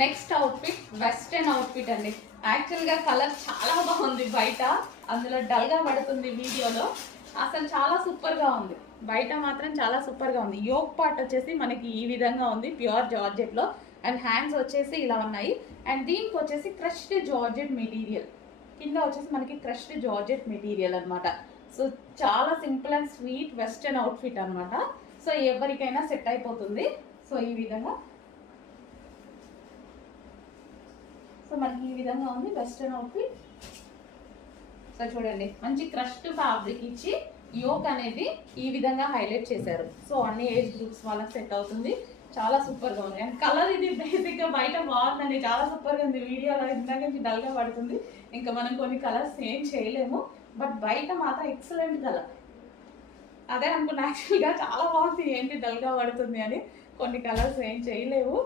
Next outfit western outfit అండి. యాక్చువల్గా colour చాలా బాగుంది బయట, అందులో డల్గా పడుతుంది వీడియోలో. అసలు చాలా సూపర్గా ఉంది, బయట మాత్రం చాలా సూపర్గా ఉంది. యోక్ పార్ట్ వచ్చేసి మనకి ఈ విధంగా ఉంది ప్యూర్ జార్జెట్లో, అండ్ హ్యాండ్స్ వచ్చేసి ఇలా ఉన్నాయి. అండ్ దీనికి వచ్చేసి క్రష్డ్ జార్జెట్ మెటీరియల్, కింద వచ్చేసి మనకి క్రష్డ్ జార్జెట్ మెటీరియల్ అనమాట. సో చాలా simple and sweet western outfit అనమాట. సో ఎవరికైనా సెట్ అయిపోతుంది. సో ఈ విధంగా, సో మనకి ఈ విధంగా ఉంది వెస్టర్న్ అవుట్ఫిట్. సో చూడండి, మంచి క్రష్డ్ ఫ్యాబ్రిక్ ఇచ్చి యోక్ అనేది ఈ విధంగా హైలైట్ చేశారు. సో అన్ని ఏజ్ గ్రూప్స్ వాళ్ళకి సెట్ అవుతుంది. చాలా సూపర్గా ఉంది. అండ్ కలర్ ఇది బేసిక్గా బయట బాగుందండి, చాలా సూపర్గా ఉంది. వీడియోలో ఇందాక నుంచి డల్గా పడుతుంది, ఇంకా మనం కొన్ని కలర్స్ ఏం చేయలేము. బట్ బయట మాత్రం ఎక్సలెంట్ కలర్. అదే అనుకున్నా యాక్చువల్గా, చాలా బాగుంది, ఏంటి డల్గా పడుతుంది అని. కొన్ని కలర్స్ ఏం చేయలేవు.